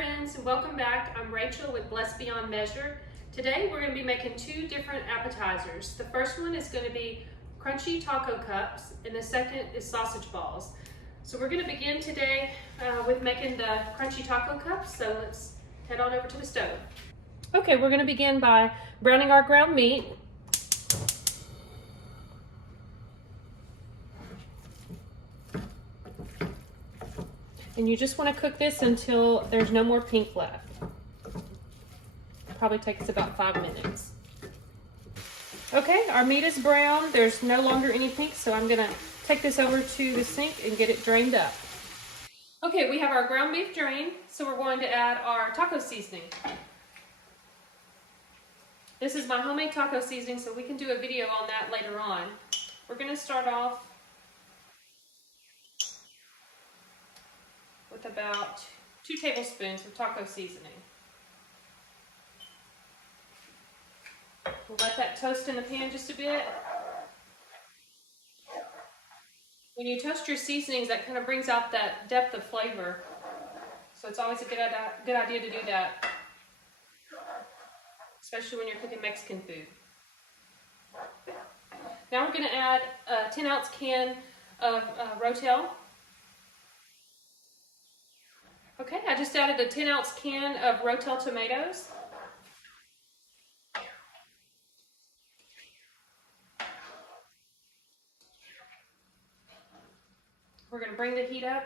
friends, and welcome back. I'm Rachel with Blessed Beyond Measure. Today we're going to be making two different appetizers. The first one is going to be crunchy taco cups, and the second is sausage balls. So we're going to begin today with making the crunchy taco cups, so let's head on over to the stove. Okay, we're going to begin by browning our ground meat. And you just want to cook this until there's no more pink left. Probably takes about 5 minutes. Okay, our meat is brown. There's no longer any pink, so I'm gonna take this over to the sink and get it drained up. Okay, we have our ground beef drained, so we're going to add our taco seasoning. This is my homemade taco seasoning, so we can do a video on that later on. We're gonna start off with about 2 tablespoons of taco seasoning. We'll let that toast in the pan just a bit. When you toast your seasonings, that kind of brings out that depth of flavor. So it's always a good idea to do that, especially when you're cooking Mexican food. Now we're going to add a 10-ounce can of Rotel. Okay, I just added a 10-ounce can of Rotel tomatoes. We're going to bring the heat up,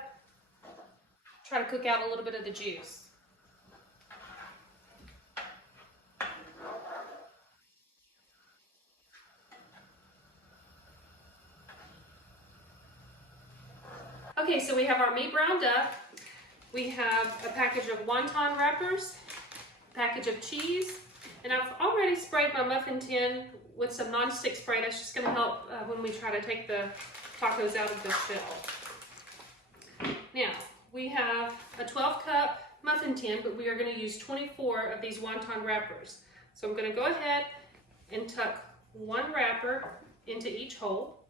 try to cook out a little bit of the juice. Okay, so we have our meat browned up. We have a package of wonton wrappers, a package of cheese, and I've already sprayed my muffin tin with some nonstick spray. That's just going to help when we try to take the tacos out of the shell. Now, we have a 12-cup muffin tin, but we are going to use 24 of these wonton wrappers. So I'm going to go ahead and tuck one wrapper into each hole.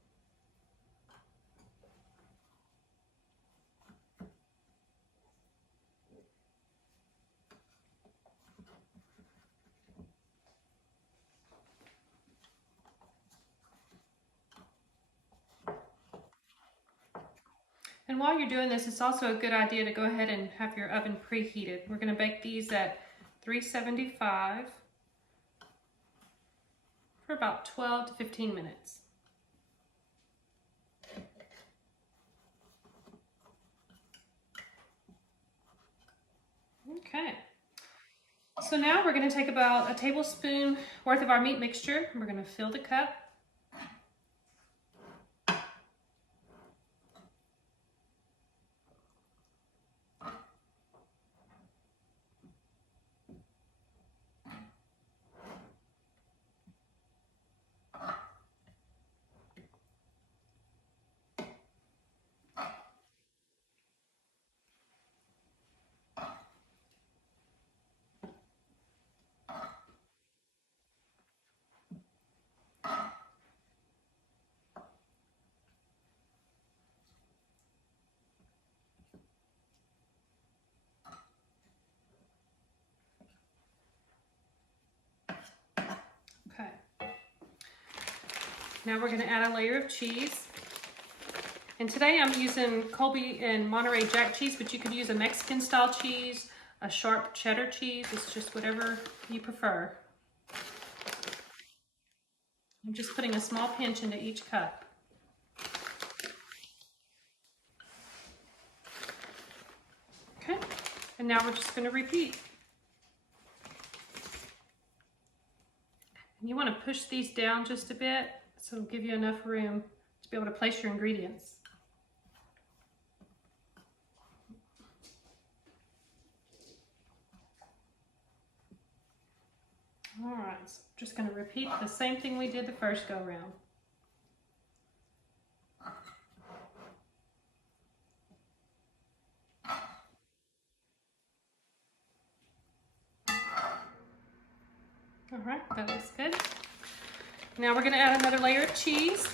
And while you're doing this, it's also a good idea to go ahead and have your oven preheated. We're going to bake these at 375 for about 12 to 15 minutes. Okay. So now we're going to take about a tablespoon worth of our meat mixture. We're going to fill the cup. Okay. Now we're going to add a layer of cheese. And today I'm using Colby and Monterey Jack cheese, but you could use a Mexican style cheese, a sharp cheddar cheese. It's just whatever you prefer. I'm just putting a small pinch into each cup. Okay. And now we're just going to repeat. You want to push these down just a bit so it'll give you enough room to be able to place your ingredients. All right, so just going to repeat the same thing we did the first go round. All right, that looks good. Now we're going to add another layer of cheese.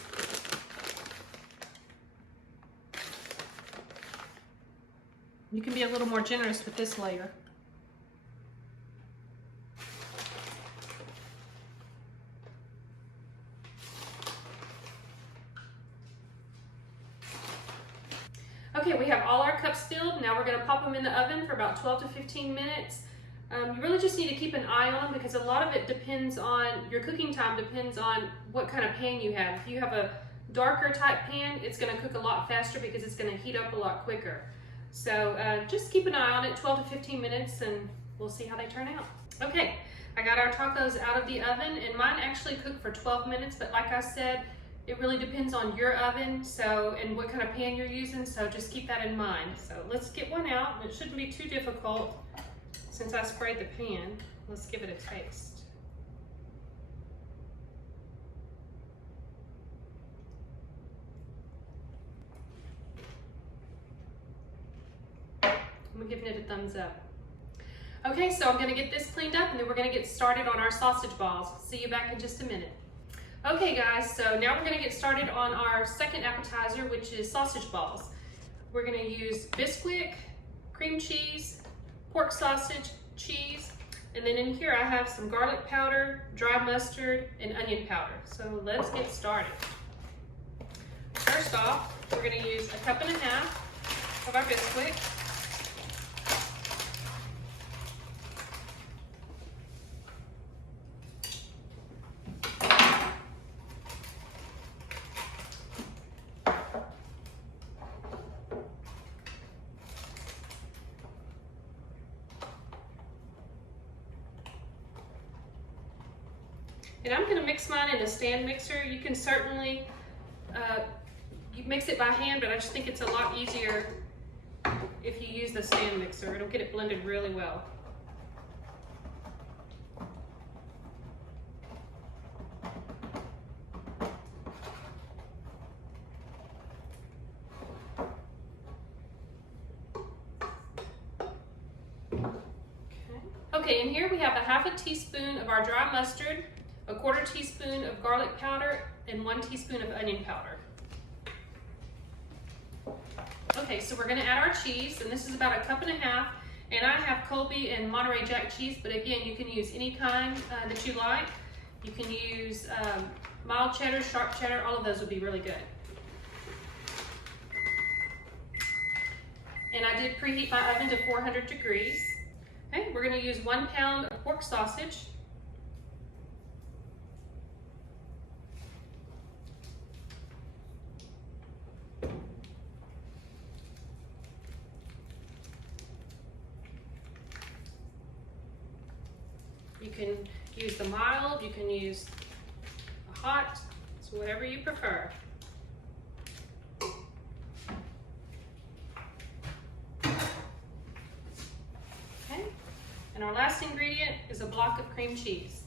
You can be a little more generous with this layer. Okay, we have all our cups filled. Now we're going to pop them in the oven for about 12 to 15 minutes. You really just need to keep an eye on them because a lot of it depends on, your cooking time depends on what kind of pan you have. If you have a darker type pan, it's going to cook a lot faster because it's going to heat up a lot quicker. So just keep an eye on it, 12 to 15 minutes, and we'll see how they turn out. Okay, I got our tacos out of the oven, and mine actually cooked for 12 minutes, but like I said, it really depends on your oven and what kind of pan you're using, so just keep that in mind. So let's get one out, and it shouldn't be too difficult since I sprayed the pan. Let's give it a taste. I'm giving it a thumbs up. Okay, so I'm gonna get this cleaned up and then we're gonna get started on our sausage balls. See you back in just a minute. Okay guys, so now we're gonna get started on our second appetizer, which is sausage balls. We're gonna use Bisquick, cream cheese, pork sausage, cheese, and then in here I have some garlic powder, dry mustard, and onion powder. So let's get started. First off, we're gonna use 1.5 cups of our Bisquick. And I'm gonna mix mine in a stand mixer. You can certainly you mix it by hand, but I just think it's a lot easier if you use the stand mixer. It'll get it blended really well. Okay, and here we have 1/2 teaspoon of our dry mustard, 1/4 teaspoon of garlic powder, and 1 teaspoon of onion powder. Okay, so we're gonna add our cheese, and this is about 1.5 cups, and I have Colby and Monterey Jack cheese, but again, you can use any kind that you like. You can use mild cheddar, sharp cheddar, all of those would be really good. And I did preheat my oven to 400 degrees. Okay, we're gonna use 1 pound of pork sausage. You can use the mild, you can use the hot, so whatever you prefer. Okay, and our last ingredient is a block of cream cheese.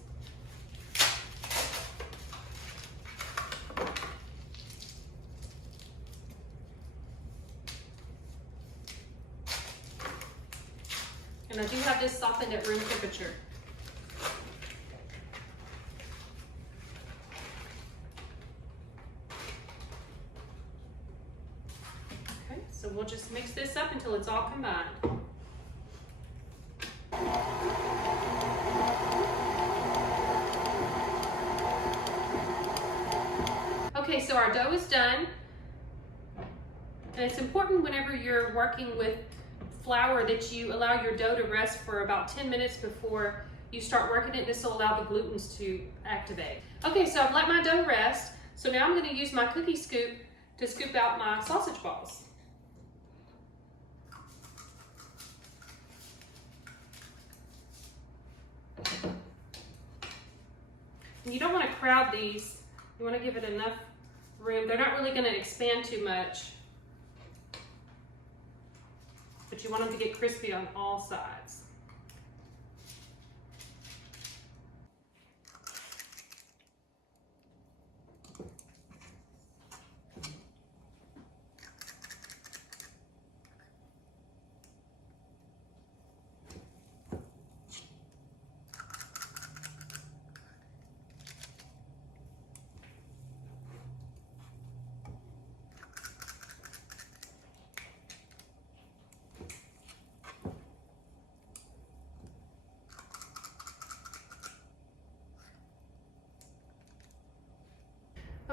And I do have this softened at room temperature. So we'll just mix this up until it's all combined. Okay, so our dough is done. And it's important whenever you're working with flour that you allow your dough to rest for about 10 minutes before you start working it. This will allow the glutens to activate. Okay, so I've let my dough rest. So now I'm going to use my cookie scoop to scoop out my sausage balls. And you don't want to crowd these. You want to give it enough room. They're not really going to expand too much, but you want them to get crispy on all sides.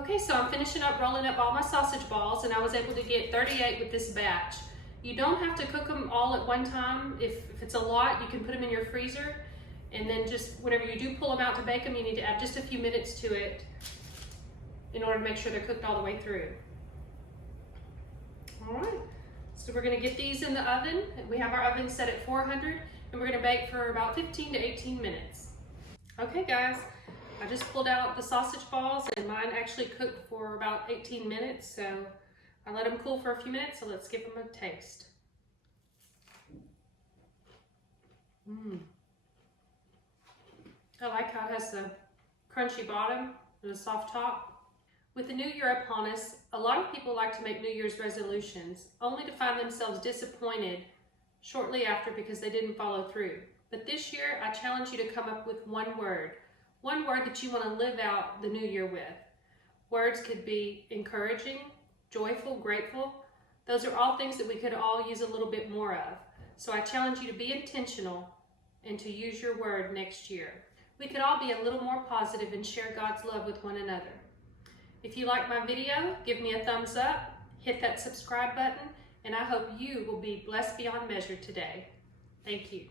Okay, so I'm finishing up rolling up all my sausage balls, and I was able to get 38 with this batch. You don't have to cook them all at one time. If it's a lot, you can put them in your freezer, and then just whenever you do pull them out to bake them, you need to add just a few minutes to it in order to make sure they're cooked all the way through. All right, so we're gonna get these in the oven. We have our oven set at 400, and we're gonna bake for about 15 to 18 minutes. Okay guys, I just pulled out the sausage balls, and mine actually cooked for about 18 minutes, so I let them cool for a few minutes, so let's give them a taste. I like how it has the crunchy bottom and a soft top. With the new year upon us, a lot of people like to make New Year's resolutions, only to find themselves disappointed shortly after because they didn't follow through. But this year, I challenge you to come up with one word that you want to live out the new year with. Words could be encouraging, joyful, grateful. Those are all things that we could all use a little bit more of. So I challenge you to be intentional and to use your word next year. We could all be a little more positive and share God's love with one another. If you like my video, give me a thumbs up, hit that subscribe button, and I hope you will be blessed beyond measure today. Thank you.